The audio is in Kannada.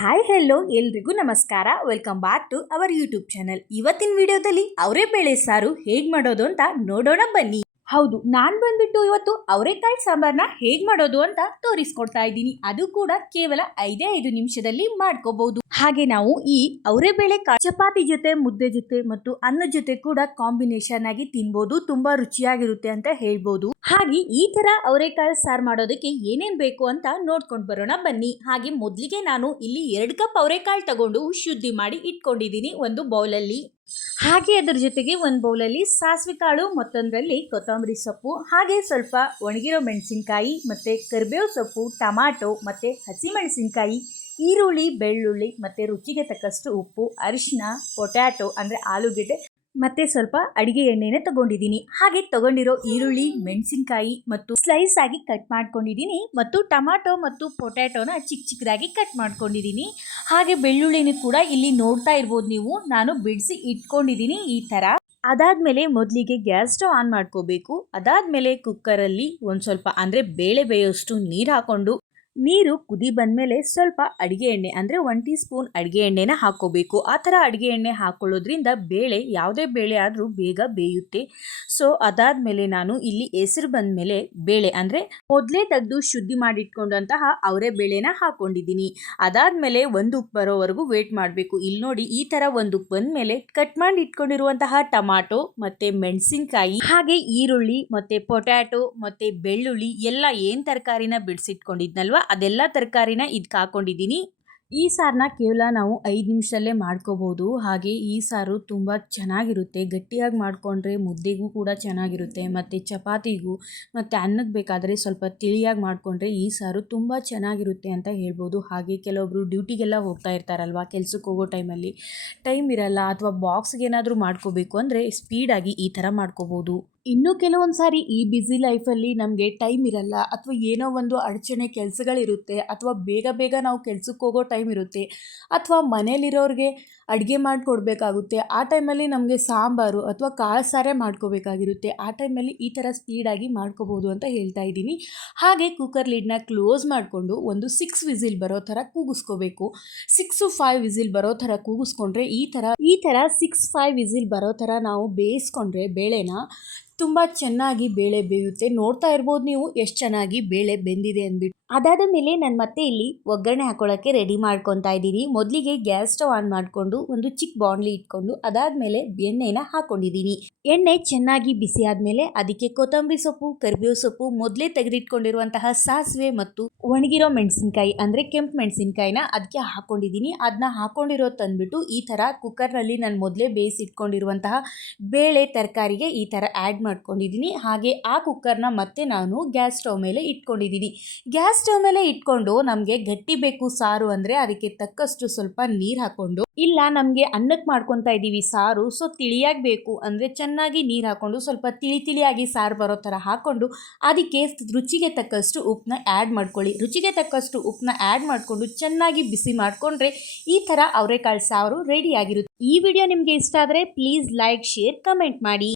ಹಾಯ್ ಹೆಲೋ ಎಲ್ರಿಗೂ ನಮಸ್ಕಾರ. Welcome back to our YouTube channel. ಇವತ್ತಿನ ವಿಡಿಯೋದಲ್ಲಿ ಅವರೆಬೇಳೆ ಸಾರು ಹೇಗೆ ಮಾಡೋದು ಅಂತ ನೋಡೋಣ ಬನ್ನಿ. ಹೌದು, ನಾನು ಬಂದ್ಬಿಟ್ಟು ಇವತ್ತು ಅವರೆಕಾಳು ಸಾಂಬಾರನ್ನ ಹೇಗೆ ಮಾಡೋದು ಅಂತ ತೋರಿಸ್ಕೊಡ್ತಾ ಇದ್ದೀನಿ. ಅದು ಕೂಡ ಕೇವಲ 5 ನಿಮಿಷದಲ್ಲಿ ಮಾಡ್ಕೋಬಹುದು. ಹಾಗೆ ನಾವು ಈ ಅವರೆಬೇಳೆ ಚಪಾತಿ ಜೊತೆ, ಮುದ್ದೆ ಜೊತೆ ಮತ್ತು ಅನ್ನದ ಜೊತೆ ಕೂಡ ಕಾಂಬಿನೇಷನ್ ಆಗಿ ತಿನ್ಬೋದು. ತುಂಬಾ ರುಚಿಯಾಗಿರುತ್ತೆ ಅಂತ ಹೇಳ್ಬೋದು. ಹಾಗೆ ಈ ತರ ಅವರೆಕಾಳು ಸಾರು ಮಾಡೋದಕ್ಕೆ ಏನೇನ್ ಬೇಕು ಅಂತ ನೋಡ್ಕೊಂಡು ಬರೋಣ ಬನ್ನಿ. ಹಾಗೆ ಮೊದಲಿಗೆ ನಾನು ಇಲ್ಲಿ 2 ಕಪ್ ಅವರೆಕಾಳು ತಗೊಂಡು ಶುದ್ಧಿ ಮಾಡಿ ಇಟ್ಕೊಂಡಿದ್ದೀನಿ ಒಂದು ಬೌಲಲ್ಲಿ. ಹಾಗೆ ಅದರ ಜೊತೆಗೆ ಒಂದು ಬೌಲಲ್ಲಿ ಸಾಸಿವೆ ಕಾಳು, ಮತ್ತೊಂದರಲ್ಲಿ ಕೊತ್ತಂಬರಿ ಸೊಪ್ಪು, ಹಾಗೆ ಸ್ವಲ್ಪ ಒಣಗಿರೋ ಮೆಣಸಿನಕಾಯಿ, ಮತ್ತೆ ಕರಿಬೇವು ಸೊಪ್ಪು, ಟೊಮಾಟೊ, ಮತ್ತೆ ಹಸಿಮೆಣಸಿನಕಾಯಿ, ಈರುಳ್ಳಿ, ಬೆಳ್ಳುಳ್ಳಿ, ಮತ್ತೆ ರುಚಿಗೆ ತಕ್ಕಷ್ಟು ಉಪ್ಪು, ಅರಿಶಿನ, ಪೊಟ್ಯಾಟೊ ಅಂದರೆ ಆಲೂಗೆಡ್ಡೆ, ಮತ್ತೆ ಸ್ವಲ್ಪ ಅಡಿಗೆ ಎಣ್ಣೆನ ತಗೊಂಡಿದ್ದೀನಿ. ಹಾಗೆ ತಗೊಂಡಿರೋ ಈರುಳ್ಳಿ, ಮೆಣಸಿನಕಾಯಿ ಮತ್ತು ಸ್ಲೈಸ್ ಆಗಿ ಕಟ್ ಮಾಡ್ಕೊಂಡಿದ್ದೀನಿ, ಮತ್ತು ಟೊಮಾಟೊ ಮತ್ತು ಪೊಟ್ಯಾಟೋನ ಚಿಕ್ಕದಾಗಿ ಕಟ್ ಮಾಡ್ಕೊಂಡಿದ್ದೀನಿ. ಹಾಗೆ ಬೆಳ್ಳುಳ್ಳಿನೂ ಕೂಡ ಇಲ್ಲಿ ನೋಡ್ತಾ ಇರ್ಬೋದು ನೀವು, ನಾನು ಬಿಡಿಸಿ ಇಟ್ಕೊಂಡಿದ್ದೀನಿ ಈ ಥರ. ಅದಾದಮೇಲೆ ಮೊದಲಿಗೆ ಗ್ಯಾಸ್ ಸ್ಟವ್ ಆನ್ ಮಾಡ್ಕೋಬೇಕು. ಅದಾದಮೇಲೆ ಕುಕ್ಕರಲ್ಲಿ ಒಂದು ಸ್ವಲ್ಪ ಅಂದರೆ ಬೇಳೆ ಬೇಯೋಷ್ಟು ನೀರು ಹಾಕ್ಕೊಂಡು, ನೀರು ಕುದಿ ಬಂದಮೇಲೆ ಸ್ವಲ್ಪ ಅಡುಗೆ ಎಣ್ಣೆ ಅಂದರೆ 1 ಟೀ ಸ್ಪೂನ್ ಅಡುಗೆ ಎಣ್ಣೆನ ಹಾಕ್ಕೋಬೇಕು. ಆ ಥರ ಅಡುಗೆ ಎಣ್ಣೆ ಹಾಕ್ಕೊಳ್ಳೋದ್ರಿಂದ ಬೇಳೆ, ಯಾವುದೇ ಬೇಳೆ ಆದರೂ ಬೇಗ ಬೇಯುತ್ತೆ. ಸೊ ಅದಾದಮೇಲೆ ನಾನು ಇಲ್ಲಿ ಹೆಸರು ಬಂದಮೇಲೆ ಬೇಳೆ ಅಂದರೆ ಮೊದಲೇ ತೆಗೆದು ಶುದ್ಧಿ ಮಾಡಿಟ್ಕೊಂಡಂತಹ ಅವರೇ ಬೇಳೆನ ಹಾಕ್ಕೊಂಡಿದ್ದೀನಿ. ಅದಾದಮೇಲೆ ಒಂದು ಉಪ್ಪು ಬರೋವರೆಗೂ ವೇಟ್ ಮಾಡಬೇಕು. ಇಲ್ಲಿ ನೋಡಿ, ಈ ಥರ ಒಂದು ಉಪ್ಪು ಬಂದಮೇಲೆ ಕಟ್ ಮಾಡಿ ಇಟ್ಕೊಂಡಿರುವಂತಹ ಟೊಮಾಟೊ ಮತ್ತು ಮೆಣಸಿನಕಾಯಿ, ಹಾಗೆ ಈರುಳ್ಳಿ ಮತ್ತು ಪೊಟ್ಯಾಟೊ ಮತ್ತು ಬೆಳ್ಳುಳ್ಳಿ ಎಲ್ಲ ಏನು ತರಕಾರಿನ ಬಿಡಿಸಿಟ್ಕೊಂಡಿದ್ನಲ್ವ, ಅದೆಲ್ಲ ತರಕಾರಿನ ಇದಕ್ಕೆ ಹಾಕೊಂಡಿದ್ದೀನಿ. ಈ ಸಾರನ್ನ ಕೇವಲ ನಾವು 5 ನಿಮಿಷದಲ್ಲೇ ಮಾಡ್ಕೋಬೋದು. ಹಾಗೆ ಈ ಸಾರು ತುಂಬ ಚೆನ್ನಾಗಿರುತ್ತೆ. ಗಟ್ಟಿಯಾಗಿ ಮಾಡಿಕೊಂಡ್ರೆ ಮುದ್ದೆಗೂ ಕೂಡ ಚೆನ್ನಾಗಿರುತ್ತೆ, ಮತ್ತು ಚಪಾತಿಗೂ ಮತ್ತು ಅನ್ನಕ್ಕೆ ಬೇಕಾದರೆ ಸ್ವಲ್ಪ ತಿಳಿಯಾಗಿ ಮಾಡಿಕೊಂಡ್ರೆ ಈ ಸಾರು ತುಂಬ ಚೆನ್ನಾಗಿರುತ್ತೆ ಅಂತ ಹೇಳ್ಬೋದು. ಹಾಗೆ ಕೆಲವೊಬ್ಬರು ಡ್ಯೂಟಿಗೆಲ್ಲ ಹೋಗ್ತಾ ಇರ್ತಾರಲ್ವ, ಕೆಲ್ಸಕ್ಕೆ ಹೋಗೋ ಟೈಮಲ್ಲಿ ಟೈಮ್ ಇರಲ್ಲ, ಅಥವಾ ಬಾಕ್ಸ್ಗೆ ಏನಾದರೂ ಮಾಡ್ಕೋಬೇಕು ಅಂದರೆ ಸ್ಪೀಡಾಗಿ ಈ ಥರ ಮಾಡ್ಕೋಬೋದು. ಇನ್ನು ಕೆಲವೊಂದು ಸಾರಿ ಈ ಬ್ಯುಸಿ ಲೈಫಲ್ಲಿ ನಮಗೆ ಟೈಮ್ ಇರಲ್ಲ, ಅಥವಾ ಏನೋ ಒಂದು ಅಡಚಣೆ ಕೆಲಸಗಳಿರುತ್ತೆ, ಅಥವಾ ಬೇಗ ನಾವು ಕೆಲ್ಸಕ್ಕೆ ಹೋಗೋ ಟೈಮ್ ಇರುತ್ತೆ, ಅಥವಾ ಮನೇಲಿರೋರಿಗೆ ಅಡುಗೆ ಮಾಡಿಕೊಡ್ಬೇಕಾಗುತ್ತೆ. ಆ ಟೈಮಲ್ಲಿ ನಮಗೆ ಸಾಂಬಾರು ಅಥವಾ ಕಾಳು ಸಾರೇ ಮಾಡ್ಕೋಬೇಕಾಗಿರುತ್ತೆ. ಆ ಟೈಮಲ್ಲಿ ಈ ಥರ ಸ್ಪೀಡಾಗಿ ಮಾಡ್ಕೋಬೋದು ಅಂತ ಹೇಳ್ತಾ ಇದ್ದೀನಿ. ಹಾಗೆ ಕುಕ್ಕರ್ ಲಿಡ್ನ ಕ್ಲೋಸ್ ಮಾಡಿಕೊಂಡು ಒಂದು 6 ವಿಸಿಲ್ ಬರೋ ಥರ ಕೂಗಿಸ್ಕೋಬೇಕು. 6-5 ವಿಸಿಲ್ ಬರೋ ಥರ ಕೂಗಿಸ್ಕೊಂಡ್ರೆ ಈ ಥರ 6-5 ವಿಸಿಲ್ ಬರೋ ಥರ ನಾವು ಬೇಯಿಸ್ಕೊಂಡ್ರೆ ಬೇಳೆನ ತುಂಬ ಚೆನ್ನಾಗಿ ಬೇಳೆ ಬೇಯುತ್ತೆ. ನೋಡ್ತಾ ಇರ್ಬೋದು ನೀವು ಎಷ್ಟು ಚೆನ್ನಾಗಿ ಬೇಳೆ ಬೆಂದಿದೆ ಅಂದ್ಬಿಟ್ಟು. ಅದಾದ ಮೇಲೆ ನಾನು ಮತ್ತೆ ಇಲ್ಲಿ ಒಗ್ಗರಣೆ ಹಾಕೊಳ್ಳೋಕ್ಕೆ ರೆಡಿ ಮಾಡ್ಕೊತಾ ಇದ್ದೀನಿ. ಮೊದಲಿಗೆ ಗ್ಯಾಸ್ ಸ್ಟವ್ ಆನ್ ಮಾಡಿಕೊಂಡು ಒಂದು ಚಿಕ್ಕ ಬಾಣಲಿ ಇಟ್ಕೊಂಡು, ಅದಾದಮೇಲೆ ಎಣ್ಣೆನ ಹಾಕ್ಕೊಂಡಿದ್ದೀನಿ. ಎಣ್ಣೆ ಚೆನ್ನಾಗಿ ಬಿಸಿ ಆದಮೇಲೆ ಅದಕ್ಕೆ ಕೊತ್ತಂಬರಿ ಸೊಪ್ಪು, ಕರಿಬೇವು ಸೊಪ್ಪು, ಮೊದಲೇ ತೆಗೆದಿಟ್ಕೊಂಡಿರುವಂತಹ ಸಾಸಿವೆ ಮತ್ತು ಒಣಗಿರೋ ಮೆಣಸಿನಕಾಯಿ ಅಂದರೆ ಕೆಂಪು ಮೆಣಸಿನಕಾಯಿನ ಅದಕ್ಕೆ ಹಾಕ್ಕೊಂಡಿದ್ದೀನಿ. ಅದನ್ನ ಹಾಕ್ಕೊಂಡಿರೋದು ತಂದುಬಿಟ್ಟು ಈ ಥರ ಕುಕ್ಕರ್ನಲ್ಲಿ ನಾನು ಮೊದಲೇ ಬೇಯಿಸಿಟ್ಕೊಂಡಿರುವಂತಹ ಬೇಳೆ ತರಕಾರಿಗೆ ಈ ಥರ ಆ್ಯಡ್ ಮಾಡ್ಕೊಂಡಿದ್ದೀನಿ. ಹಾಗೆ ಆ ಕುಕ್ಕರ್ನ ಮತ್ತೆ ನಾನು ಗ್ಯಾಸ್ ಸ್ಟವ್ ಮೇಲೆ ಇಟ್ಕೊಂಡಿದ್ದೀನಿ. ಗ್ಯಾಸ್ ಸ್ಟವ್ ಮೇಲೆ ಇಟ್ಕೊಂಡು ನಮಗೆ ಗಟ್ಟಿ ಬೇಕು ಸಾರು ಅಂದರೆ ಅದಕ್ಕೆ ತಕ್ಕಷ್ಟು ಸ್ವಲ್ಪ ನೀರು ಹಾಕ್ಕೊಂಡು, ಇಲ್ಲ ನಮಗೆ ಅನ್ನಕ್ಕೆ ಮಾಡ್ಕೊತಾ ಇದ್ದೀವಿ ಸಾರು, ಸೊ ತಿಳಿಯಾಗಿ ಬೇಕು ಅಂದರೆ ಚೆನ್ನಾಗಿ ನೀರು ಹಾಕ್ಕೊಂಡು ಸ್ವಲ್ಪ ತಿಳಿಯಾಗಿ ಸಾರು ಬರೋ ಥರ ಹಾಕ್ಕೊಂಡು, ಅದಕ್ಕೆ ರುಚಿಗೆ ತಕ್ಕಷ್ಟು ಉಪ್ಪನ್ನ ಆ್ಯಡ್ ಮಾಡ್ಕೊಳ್ಳಿ. ರುಚಿಗೆ ತಕ್ಕಷ್ಟು ಉಪ್ಪನ್ನ ಆ್ಯಡ್ ಮಾಡಿಕೊಂಡು ಚೆನ್ನಾಗಿ ಬಿಸಿ ಮಾಡಿಕೊಂಡ್ರೆ ಈ ಥರ ಅವರೆಕಾಳು ಸಾರು ರೆಡಿಯಾಗಿರುತ್ತೆ. ಈ ವಿಡಿಯೋ ನಿಮಗೆ ಇಷ್ಟ ಆದರೆ ಪ್ಲೀಸ್ ಲೈಕ್, ಶೇರ್, ಕಮೆಂಟ್ ಮಾಡಿ.